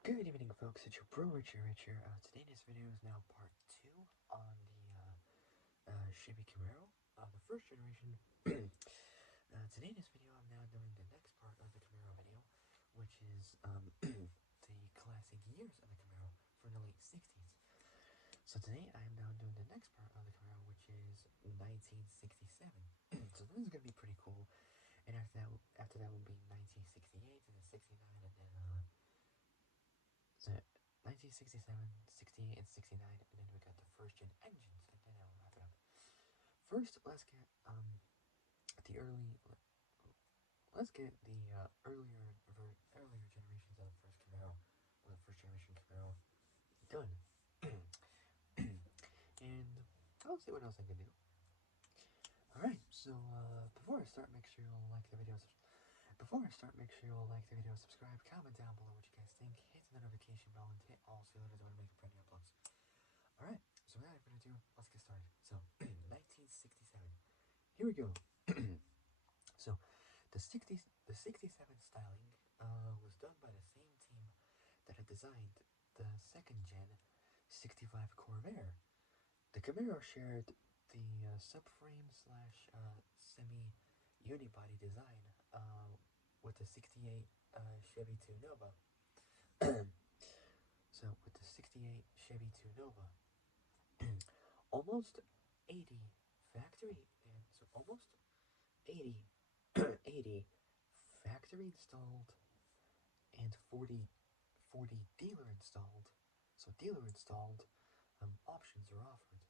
Good evening, folks. It's your bro Richard here. Today, this video is now part 2 on the Chevy Camaro, the first generation. Today, in this video, I'm now doing the next part of the Camaro video, which is the classic years of the Camaro from the late 60s. So today, I am now doing the next part of the Camaro, which is 1967. So this is gonna be pretty cool. And after that will be 1968, and then 69, and then so 1967, 68, and 69, and then we got the first gen engines, and then I'll wrap it up. First, let's get the early, let's get the earlier generations of the first Camaro, or the first generation Camaro, done. And I'll see what else I can do. Alright, so before I start, make sure you'll like the video. Make sure you'll like the video, subscribe, comment down below what you guys think, hit the notification bell, and hit all so that when I make brand new uploads. Alright, so without further ado, let's get started. So, 1967. Here we go. So, the 67 styling was done by the same team that had designed the second gen 65 Corvair. The Camaro shared the subframe slash semi-unibody design with the 68 Chevy 2 Nova. So, with the 68 Chevy 2 Nova, almost 80 factory, and so almost 80, 80 factory installed and 40 dealer installed. So dealer installed options are offered.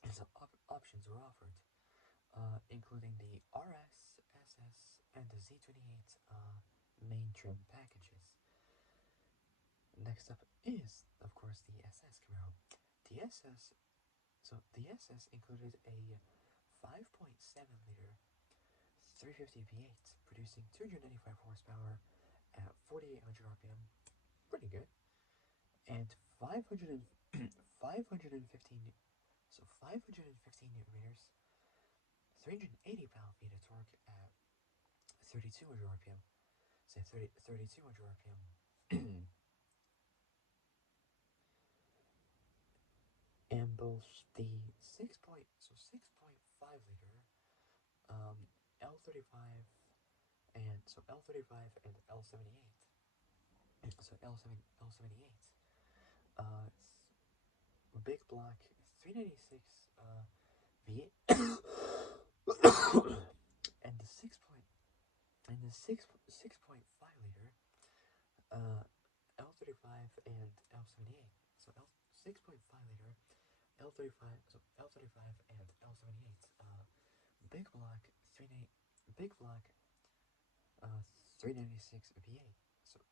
And so options are offered, including the RS, SS, and the Z28 main trim packages. Next up is, of course, the SS Camaro. The SS included a 5.7-liter 350 V8, producing 295 horsepower at 4,800 RPM, pretty good, and 515 newton meters, 380 pound-feet of torque at 3,200 RPM. Say 3,200 RPM. And both the 6.5 liter L35 and L78. So L78. Big block 396 V8 and the 6.5 liter L35 and L78. So 6.5 liter L35 and L78. Big block 396 V8. So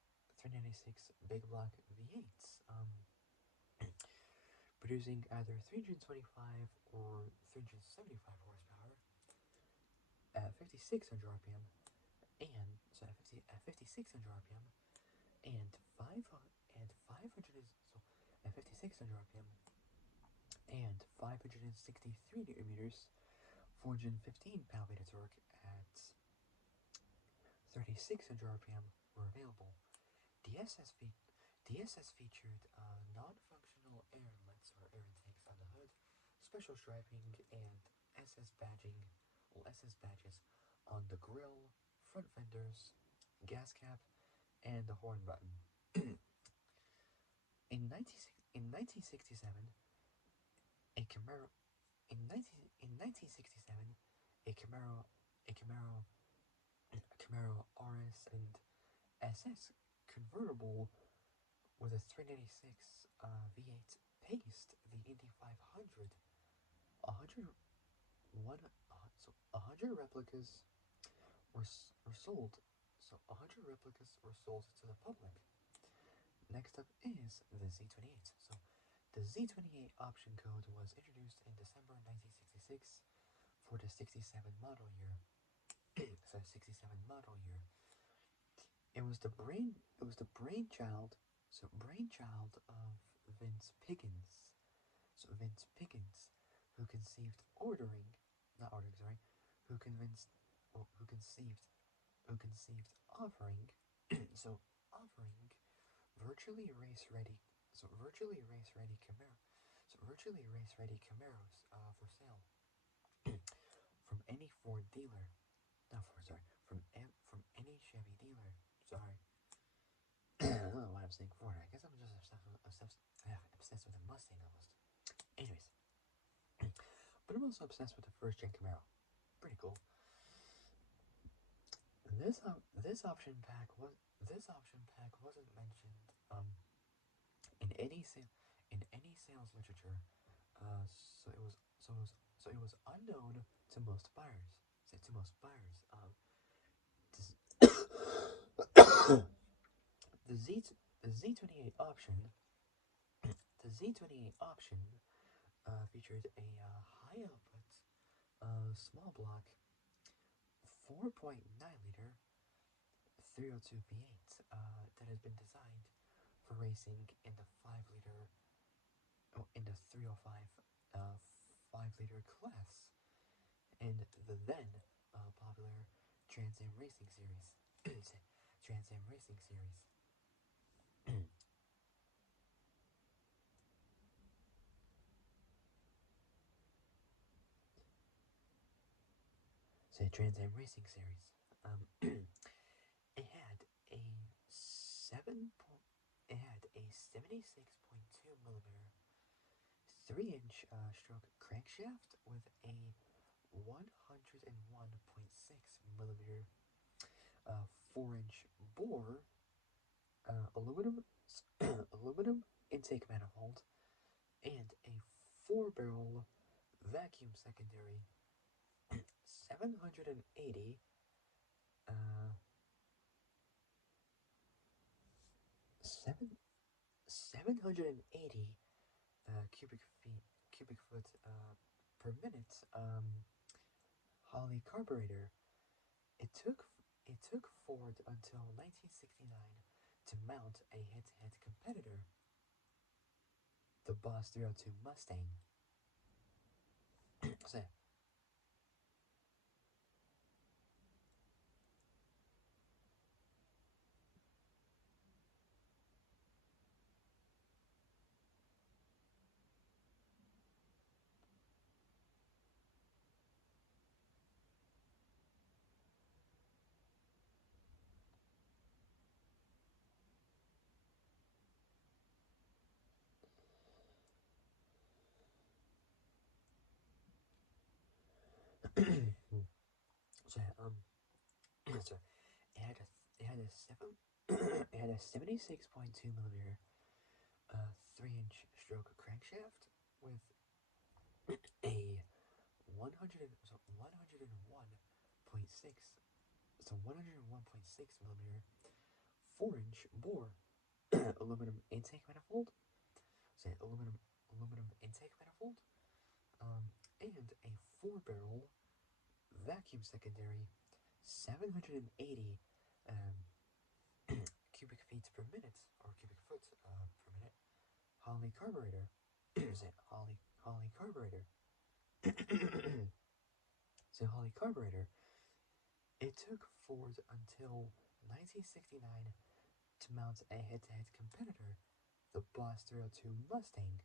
396 big block V8s. Producing either 325 or 375 horsepower at 5,600 RPM, and so at 5,600 RPM, and 500 so at 5,600 RPM, and 563 newton meters, 415 pound-feet of torque at 3,600 RPM were available. The SS featured non-functional air inlets or air intakes on the hood, special striping, and SS badges on the grille, front fenders, gas cap, and the horn button. In 1967, a Camaro. In 1967, a Camaro RS and SS convertible with a 396 V8 paced the Indy 500. 100 replicas were sold. So 100 replicas were sold to the public. Next up is the Z28. So the Z28 option code was introduced in December 1966 for the 67 model year. So 67 model year. It was the brainchild of Vince Pickens. So Vince Pickens, who conceived offering offering virtually race-ready, virtually race-ready Camaro, virtually race-ready Camaros for sale from any Ford dealer. Not Ford, sorry, from any Chevy dealer. Sorry, I don't know why I'm saying Ford. I guess I'm just obsessed with the Mustang almost. Anyways, but I'm also obsessed with the first-gen Camaro. Pretty cool. This option pack wasn't mentioned in any sales literature. So it was unknown to most buyers. The Z28 option. The Z28 option featured a high output, small block, 4.9 liter 302 V8 that has been designed for racing in the 305 5-liter class and the then popular Trans Am Racing Series. Trans Am Racing Series. Trans Am Racing Series. It had a 76.2 millimeter 3-inch stroke crankshaft with a 101.6 millimeter 4-inch bore aluminum aluminum intake manifold and a 4-barrel vacuum secondary 780 uh, 780 cubic foot per minute Holley carburetor. It took Ford until 1969 to mount a head-to-head competitor, the Boss 302 Mustang. So, so, so it had a 76.2 millimeter 3-inch stroke crankshaft with a 101.6 millimeter 4-inch bore aluminum intake manifold. Aluminum intake manifold. And a 4-barrel vacuum secondary 780 cubic feet per minute, or cubic foot per minute, Holley carburetor. Holley carburetor. Holley carburetor. It took Ford until 1969 to mount a head-to-head competitor, the Boss 302 Mustang.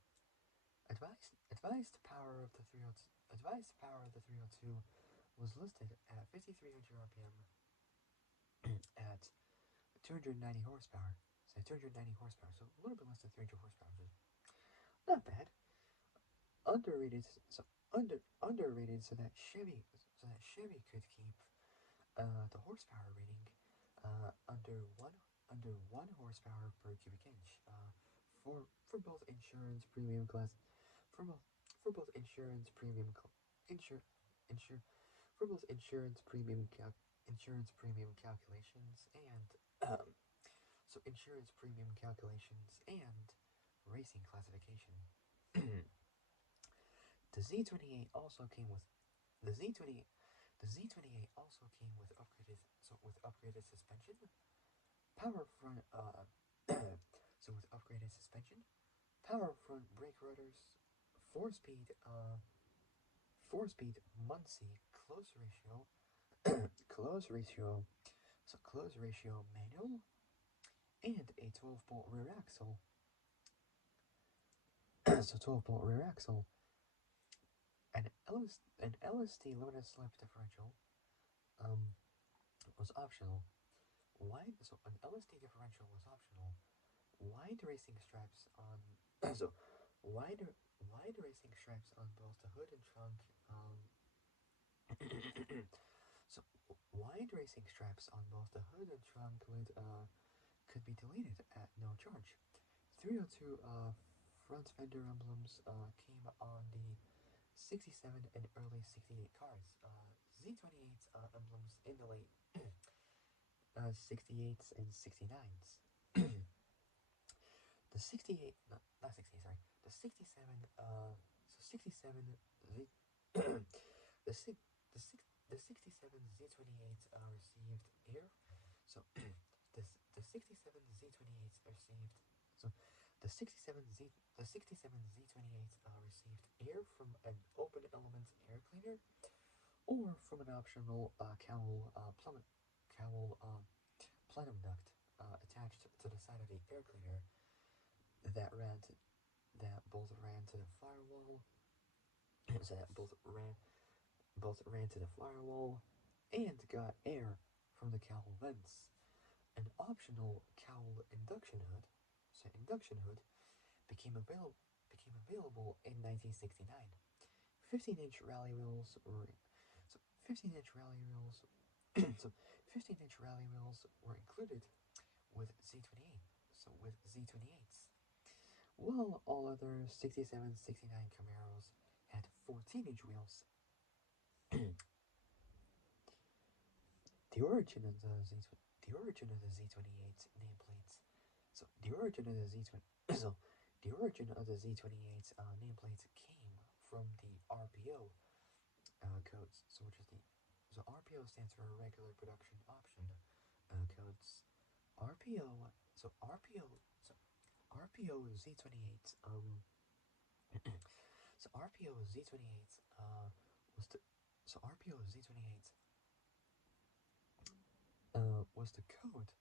Advised power of the 302 was listed at 5,300 RPM at 290 horsepower. So 290 horsepower, so a little bit less than 300 horsepower. Not bad. Underrated, so that Chevy could keep the horsepower rating under 1 horsepower per cubic inch. For both insurance premium class, for both insurance premium for both insurance premium calculations and insurance premium calculations and racing classification. The Z28 also came with the Z28 the Z28 also came with upgraded suspension, power front with upgraded suspension, power front brake rotors, 4-speed Muncie close ratio manual, and a 12-bolt rear axle. So 12-bolt rear axle, an LSD limited slip differential was optional. So an LSD differential was optional. Wide racing stripes on so wide racing stripes on both the hood and trunk. So wide racing stripes on both the hood and trunk could be deleted at no charge. 302 front fender emblems came on the 67 and early 68 cars. Z28 emblems in the late 68s and 69s. The 68, no, not 60, sorry. The 67, so 67 Z, the 67 Z28s received air. So the 67 Z28s received. So the 67 Z28s received air from an open element air cleaner, or from an optional plenum duct attached to the side of the air cleaner that both ran to the firewall. So that both ran to the firewall and got air from the cowl vents. An optional cowl induction hood, became available in 1969. 15-inch rally wheels were so 15-inch rally wheels so 15-inch rally wheels were included with Z28s, while all other 67, 69 Camaros had 14-inch wheels. The origin of the Z28 nameplates. So the origin of the Z28 nameplates came from the RPO codes. So RPO stands for regular production option codes. RPO Z28 so RPO Z28 was the so RPO Z28 was the code.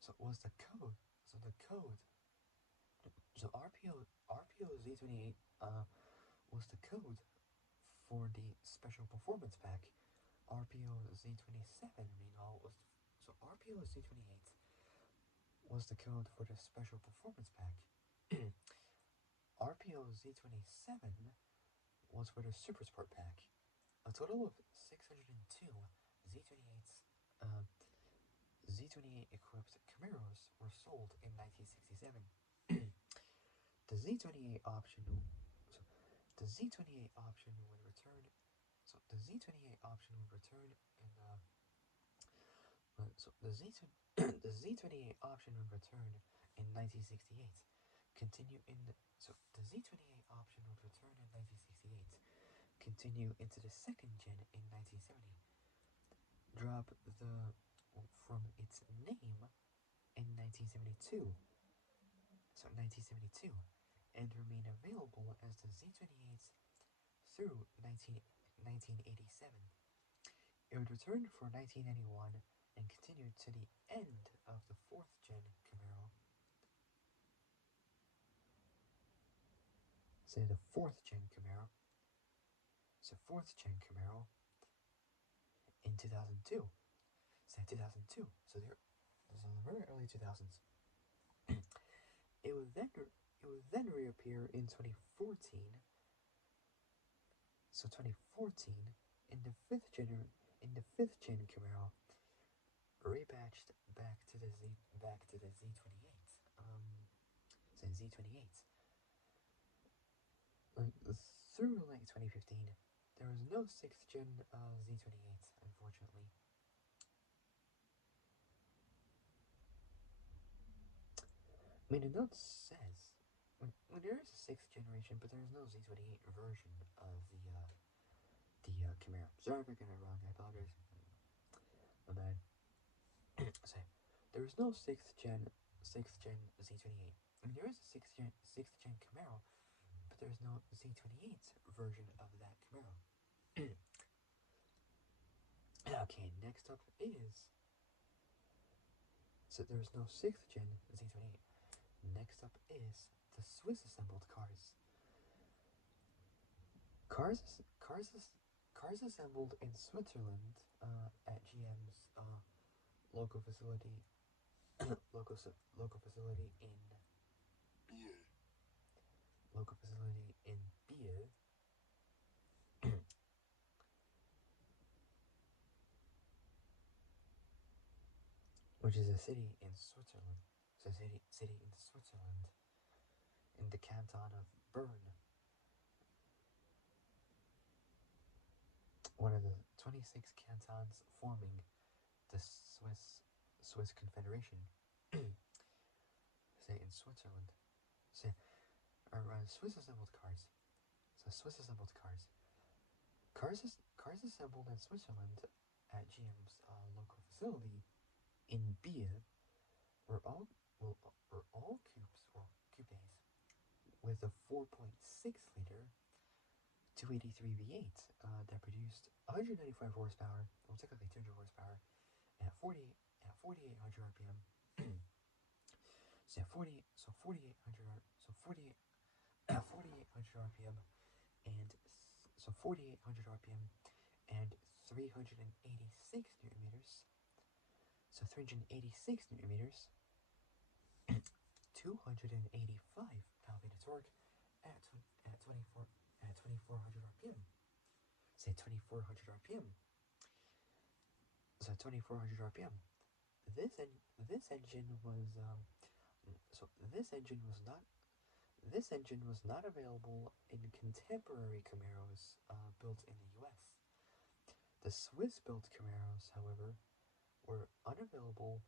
So the code. So RPO Z28 was the code for the special performance pack. RPO Z27 meanwhile RPO Z28 was the code for the special performance pack. RPO Z27 was for the Super Sport pack. A total of 602 Z28 equipped Camaros were sold in 1967. The Z28 option would return. So the Z28 option would return in the Z28 option would return in 1968. Continue in the Z28 option would return in 1968. Continue into the second gen in 1970. Drop from its name in 1972. And remain available as the Z28s through 1987. It would return for 1991 and continued to the end of the 4th gen Camaro. The 4th gen Camaro. In 2002. So 2002. So this is in the very early 2000s. It would then reappear in 2014. So 2014 in the 5th gen Camaro, repatched back to the Z28. Z28. Through 2015, there was no 6th gen Z28, unfortunately. I mean, the note says there is a 6th generation, but there is no Z28 version of the Camaro. Sorry if I got it wrong. I apologize. My bad. So there is no 6th gen Z28. I mean, there is a 6th gen Camaro, but there is no Z28 version of that Camaro. Okay, next up is So there is no 6th gen Z28. Next up is the Swiss assembled cars. Cars assembled in Switzerland at GM's local facility, local facility in Biel, which is a city in Switzerland. It's a city in Switzerland, in the canton of Bern. One of the 26 cantons forming the Swiss Confederation. Say in Switzerland. Say, Swiss assembled cars. So Swiss assembled cars. Cars assembled in Switzerland at GM's local facility in Biel were all coupes or coupes with a 4.6-liter 283 V8 that produced 195 horsepower, well technically 200 horsepower, at 4800 RPM. So 4800 RPM and 4800 RPM and 386 newton meters. So 386 newton meters, 285 pound-feet of torque at 2400 RPM. Say 2400 RPM. So 2400 RPM. This engine was this engine was not available in contemporary Camaros built in the U.S. The Swiss-built Camaros, however, were unavailable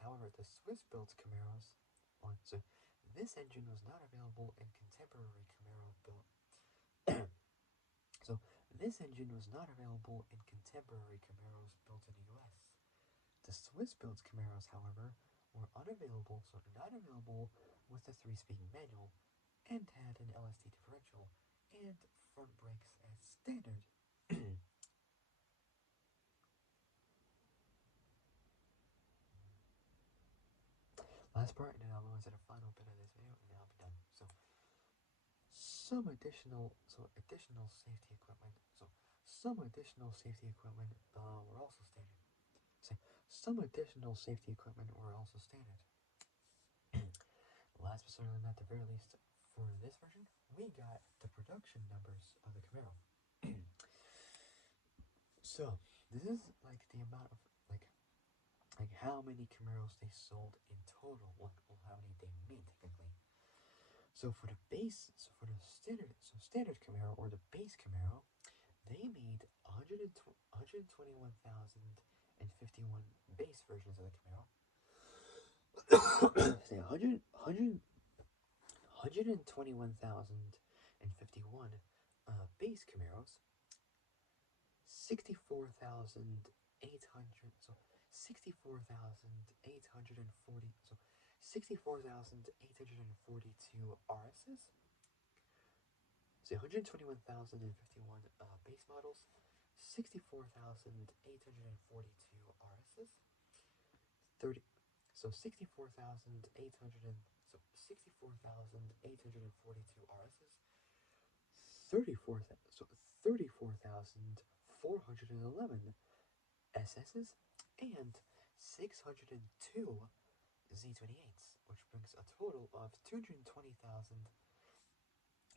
however, the Swiss-built Camaros, so this engine was not available in contemporary Camaro built. So this engine was not available in contemporary Camaros built in the U.S. The Swiss-built Camaros, however, were not available with the 3-speed manual, and had an LSD differential and front brakes as standard. Last part, and then I'll go into the final bit of this video, and then I'll be done. So, additional safety equipment. Some additional safety equipment were also standard. Some additional safety equipment were also standard. Last but certainly not the very least, for this version, we got the production numbers of the Camaro. So, this is like the amount of like how many Camaros they sold in total, how many they made technically. So for the standard Camaro or the base Camaro, they made 121,051 base versions of the Camaro. Say 121,051 base Camaros. 64,800, so 64,840, so 64,842 RSs. So 121,051 base models, 64,842 RSs, 30. So 64,842 RSs, 34,411 SSs, and 602 Z28s, which brings a total of 220,000.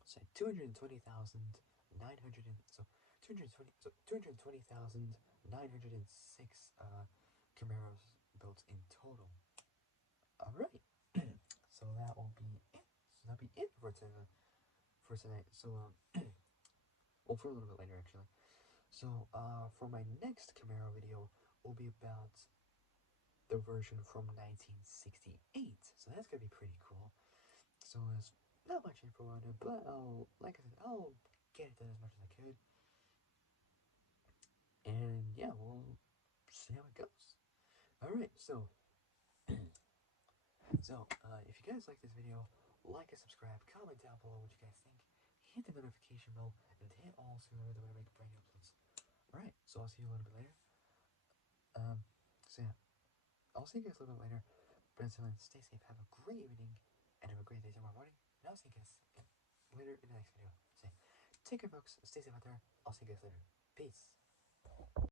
So 220,906 Camaros built in total. All right. So that will be it. So that'll be it for tonight. So well, for a little bit later actually. So for my next Camaro video will be about the version from 1968. So that's gonna be pretty cool. So there's not much info on it, but like I said, I'll get it done as much as I could. And yeah, we'll see how it goes. Alright, so if you guys like this video, like and subscribe, comment down below what you guys think, hit the notification bell, and hit all so you know when I make brand new uploads. Alright, so I'll see you a little bit later. So yeah. I'll see you guys a little bit later. But until then, stay safe, have a great evening, and have a great day tomorrow morning. And I'll see you guys later in the next video. Take care, folks. Stay safe out there. I'll see you guys later. Peace.